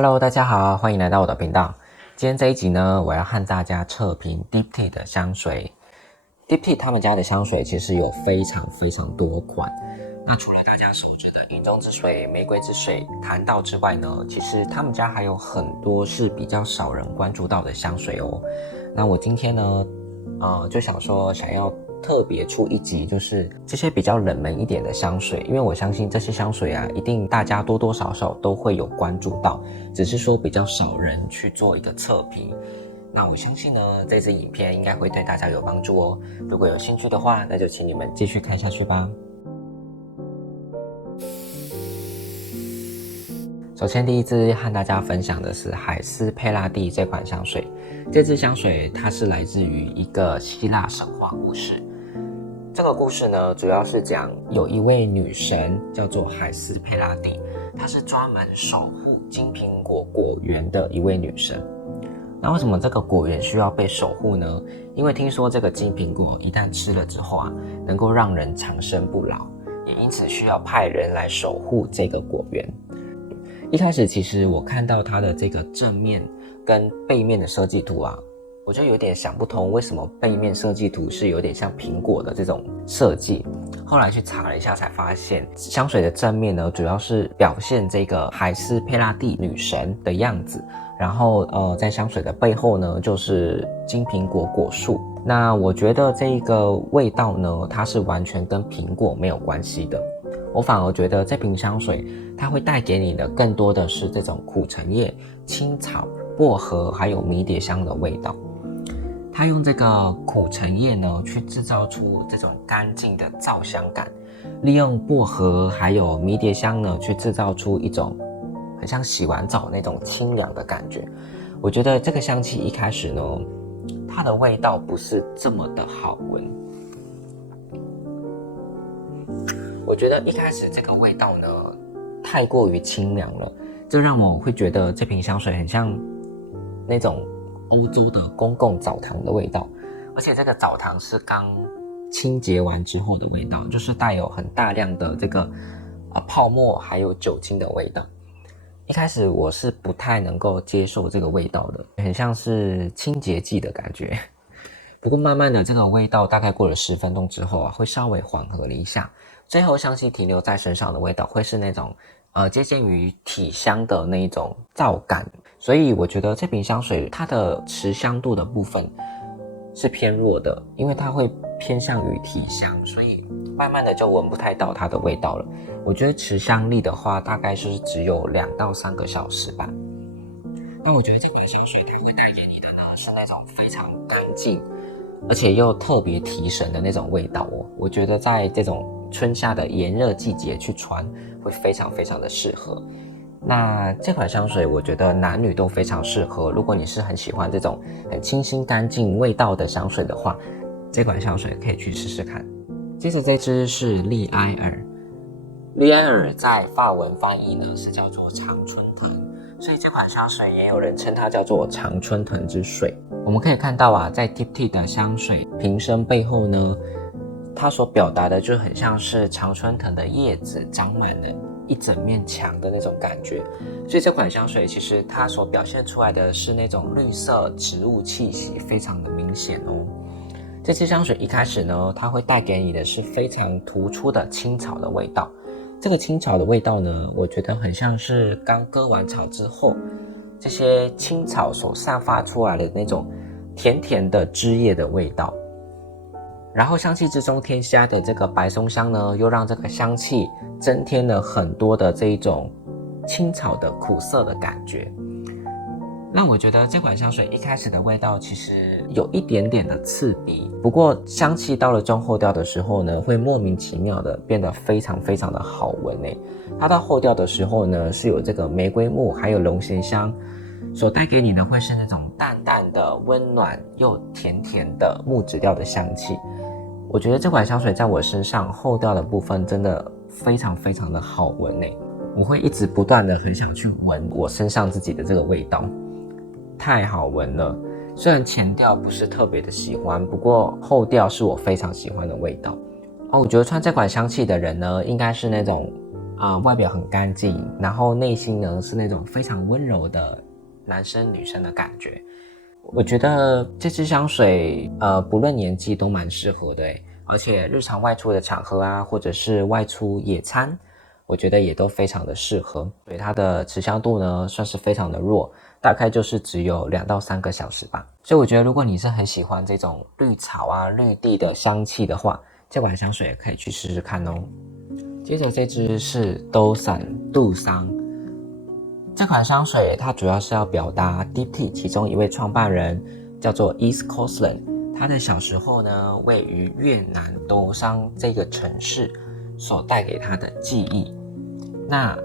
Hello，大家好，欢迎来到我的频道。今天这一集呢，我要和大家测评 Diptyque 的香水。Diptyque 他们家的香水其实有非常多款。那除了大家熟知的银中之水、玫瑰之水、檀道之外呢，其实他们家还有很多是比较少人关注到的香水哦。那我今天呢，就想要特别出一集，就是这些比较冷门一点的香水，因为我相信这些香水啊，一定大家多多少少都会有关注到，只是说比较少人去做一个测评。那我相信呢，这支影片应该会对大家有帮助哦。如果有兴趣的话，那就请你们继续看下去吧。首先第一支和大家分享的是海斯佩拉蒂这款香水。这支香水它是来自于一个希腊神话故事。这个故事呢，主要是讲有一位女神叫做海斯佩拉蒂，她是专门守护金苹果果园的一位女神。那为什么这个果园需要被守护呢？因为听说这个金苹果一旦吃了之后啊，能够让人长生不老，也因此需要派人来守护这个果园。一开始其实我看到它的这个正面跟背面的设计图啊，我就有点想不通，为什么背面设计图是有点像苹果的这种设计。后来去查了一下才发现，香水的正面呢，主要是表现这个海斯佩拉蒂女神的样子，然后在香水的背后呢，就是金苹果果树。那我觉得这个味道呢，它是完全跟苹果没有关系的。我反而觉得这瓶香水它会带给你的更多的是这种苦橙叶、青草、薄荷还有迷迭香的味道。它用这个苦橙叶呢去制造出这种干净的皂香感，利用薄荷还有迷迭香呢去制造出一种很像洗完澡那种清凉的感觉。我觉得这个香气一开始呢，它的味道不是这么的好闻。我觉得一开始这个味道呢，太过于清凉了，这让我会觉得这瓶香水很像那种欧洲的公共澡堂的味道，而且这个澡堂是刚清洁完之后的味道，就是带有很大量的这个泡沫还有酒精的味道。一开始我是不太能够接受这个味道的，很像是清洁剂的感觉。不过慢慢的这个味道大概过了10分钟之后啊，会稍微缓和了一下，最后香气停留在身上的味道会是那种接近于体香的那一种皂感。所以我觉得这瓶香水它的持香度的部分是偏弱的，因为它会偏向于体香，所以慢慢的就闻不太到它的味道了。我觉得持香力的话大概是只有2到3个小时吧。那我觉得这款香水它会带给你的呢是那种非常干净而且又特别提神的那种味道哦。我觉得在这种春夏的炎热季节去穿会非常的适合。那这款香水我觉得男女都非常适合，如果你是很喜欢这种很清新干净味道的香水的话，这款香水可以去试试看。接着这支是利埃尔。利埃尔在法文翻译呢是叫做常春藤，所以这款香水也有人称它叫做常春藤之水。我们可以看到啊，在 Diptyque 的香水瓶身背后呢，它所表达的就很像是常春藤的叶子长满了一整面墙的那种感觉。所以这款香水其实它所表现出来的是那种绿色植物气息非常的明显哦。这支香水一开始呢，它会带给你的是非常突出的青草的味道。这个青草的味道呢，我觉得很像是刚割完草之后，这些青草所散发出来的那种甜甜的枝叶的味道。然后香气之中添加的这个白松香呢，又让这个香气增添了很多的这一种青草的苦涩的感觉。那我觉得这款香水一开始的味道其实有一点点的刺鼻，不过香气到了中后调的时候呢，会莫名其妙的变得非常的好闻诶。它到后调的时候呢，是有这个玫瑰木还有龙涎香，所带给你的会是那种淡淡的温暖又甜的木质调的香气。我觉得这款香水在我身上后调的部分真的非常的好闻诶，我会一直不断的很想去闻我身上自己的这个味道，太好闻了。虽然前调不是特别的喜欢，不过后调是我非常喜欢的味道。我觉得穿这款香气的人呢，应该是那种外表很干净，然后内心呢是那种非常温柔的男生女生的感觉。我觉得这支香水不论年纪都蛮适合的，而且日常外出的场合啊，或者是外出野餐，我觉得也都非常的适合。所以它的持香度呢算是非常的弱，大概就是只有2到3个小时吧。所以我觉得如果你是很喜欢这种绿草啊绿地的香气的话，这款香水也可以去试试看哦。接着这支是兜散杜桑，这款香水它主要是要表达 Deep Tea 其中一位创办人叫做 East Coastland， 他的小时候呢位于越南兜桑这个城市所带给他的记忆。那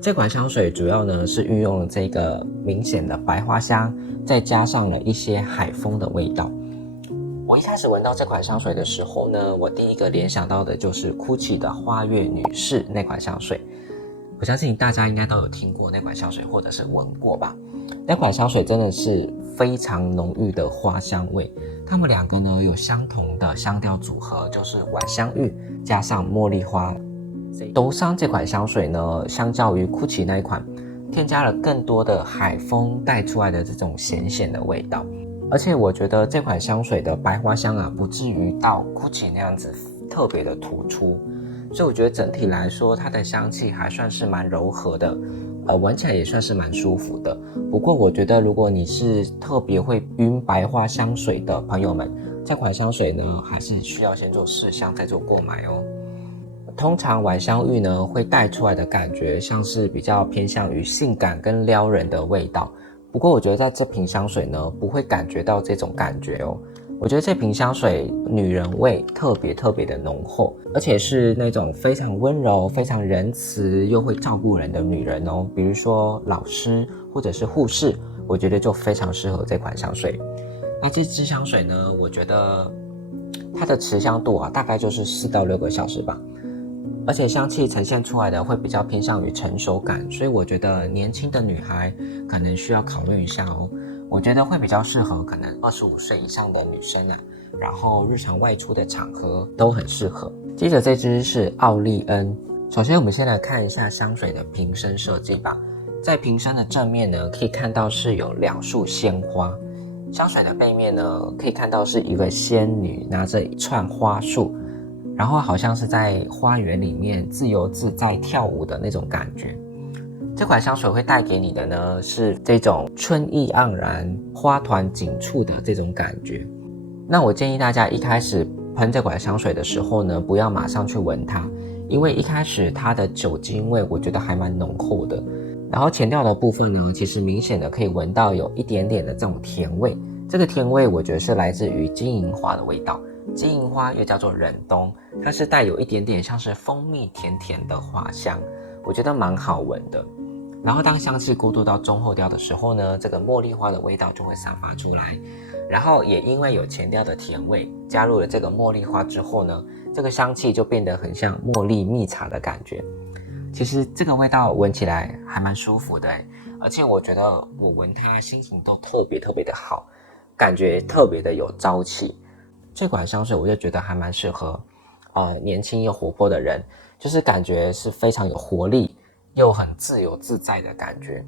这款香水主要呢是运用了这个明显的白花香，再加上了一些海风的味道。我一开始闻到这款香水的时候呢，我第一个联想到的就是 GUCCI 的花月女士那款香水。我相信大家应该都有听过那款香水，或者是闻过吧。那款香水真的是非常浓郁的花香味，它们两个呢有相同的香调组合，就是晚香玉加上茉莉花。兜桑这款香水呢，相较于 GUCCI 那一款，添加了更多的海风带出来的这种咸咸的味道。而且我觉得这款香水的白花香啊，不至于到 GUCCI 那样子特别的突出，所以我觉得整体来说它的香气还算是蛮柔和的，闻起来也算是蛮舒服的。不过我觉得如果你是特别会晕白花香水的朋友们，这款香水呢还是需要先做试香再做购买哦。通常晚香玉呢会带出来的感觉像是比较偏向于性感跟撩人的味道，不过我觉得在这瓶香水呢不会感觉到这种感觉哦。我觉得这瓶香水女人味特别的浓厚，而且是那种非常温柔非常仁慈又会照顾人的女人哦，比如说老师或者是护士，我觉得就非常适合这款香水。那这支香水呢，我觉得它的持香度啊大概就是4到6个小时吧，而且香气呈现出来的会比较偏向于成熟感，所以我觉得年轻的女孩可能需要考虑一下哦。我觉得会比较适合可能25岁以上的女生啊，然后日常外出的场合都很适合。接着这支是奥利恩，首先我们先来看一下香水的瓶身设计吧。在瓶身的正面呢，可以看到是有2束鲜花，香水的背面呢，可以看到是一个仙女拿着一串花束，然后好像是在花园里面自由自在跳舞的那种感觉。这款香水会带给你的呢，是这种春意盎然、花团锦簇的这种感觉。那我建议大家一开始喷这款香水的时候呢，不要马上去闻它，因为一开始它的酒精味我觉得还蛮浓厚的。然后前调的部分呢，其实明显的可以闻到有一点点的这种甜味，这个甜味我觉得是来自于金银花的味道。金银花又叫做忍冬，它是带有一点点像是蜂蜜甜甜的花香，我觉得蛮好闻的。然后当香气过渡到中后调的时候呢，这个茉莉花的味道就会散发出来，然后也因为有前调的甜味，加入了这个茉莉花之后呢，这个香气就变得很像茉莉蜜茶的感觉。其实这个味道闻起来还蛮舒服的，而且我觉得我闻它心情都特别的好，感觉特别的有朝气。这款香水我就觉得还蛮适合年轻又活泼的人，就是感觉是非常有活力又很自由自在的感觉。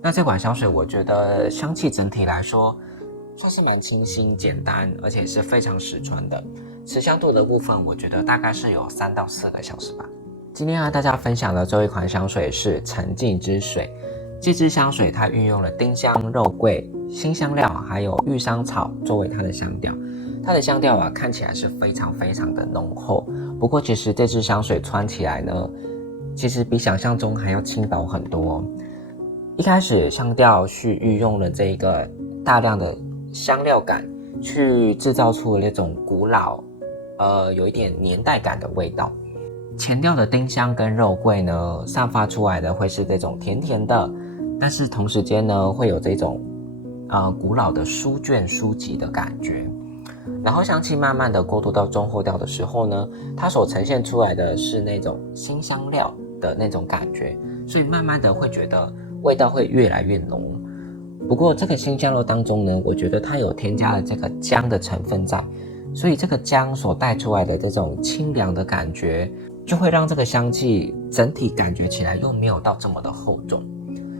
那这款香水我觉得香气整体来说算是蛮清新简单，而且是非常实穿的。持香度的部分我觉得大概是有3到4个小时吧。今天和大家分享的这一款香水是沉浸之水。这支香水它运用了丁香、肉桂、辛香料还有玉香草作为它的香调。它的香调啊看起来是非常的浓厚，不过其实这支香水穿起来呢，其实比想象中还要轻薄很多哦。一开始香调是运用了这个大量的香料感，去制造出那种古老有一点年代感的味道。前调的丁香跟肉桂呢，散发出来的会是这种甜甜的，但是同时间呢会有这种古老的书卷书籍的感觉。然后香气慢慢的过渡到中后调的时候呢，它所呈现出来的是那种辛香料的那种感觉，所以慢慢的会觉得味道会越来越浓。不过这个辛香料当中呢，我觉得它有添加了这个姜的成分在，所以这个姜所带出来的这种清凉的感觉，就会让这个香气整体感觉起来又没有到这么的厚重。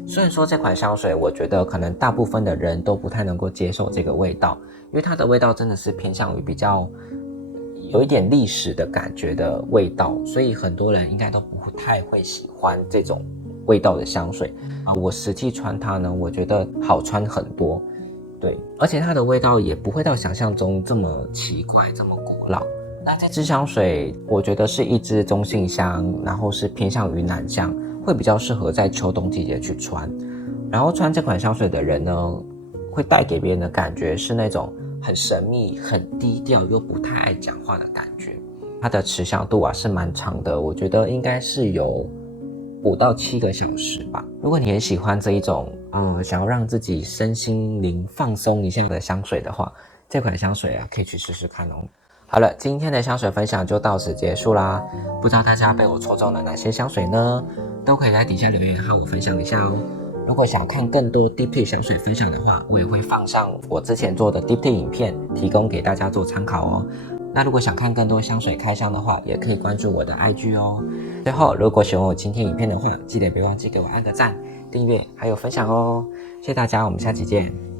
虽然说这款香水我觉得可能大部分的人都不太能够接受这个味道，因为它的味道真的是偏向于比较有一点历史的感觉的味道，所以很多人应该都不太会喜欢这种味道的香水。我实际穿它呢，我觉得好穿很多，对，而且它的味道也不会到想象中这么奇怪这么古老。那这支香水我觉得是一支中性香，然后是偏向于男香，会比较适合在秋冬季节去穿。然后穿这款香水的人呢，会带给别人的感觉是那种很神秘很低调又不太爱讲话的感觉。它的持香度是蛮长的，我觉得应该是有5到7个小时吧。如果你很喜欢这一种想要让自己身心灵放松一下的香水的话，这款香水可以去试试看哦。好了，今天的香水分享就到此结束啦。不知道大家被我抽中了哪些香水呢？都可以在底下留言和我分享一下哦。如果想看更多 Diptyque 香水分享的话，我也会放上我之前做的 Diptyque 影片，提供给大家做参考哦。那如果想看更多香水开箱的话，也可以关注我的 IG 哦。最后，如果喜欢我今天影片的话，记得别忘记给我按个赞、订阅还有分享哦。谢谢大家，我们下期见。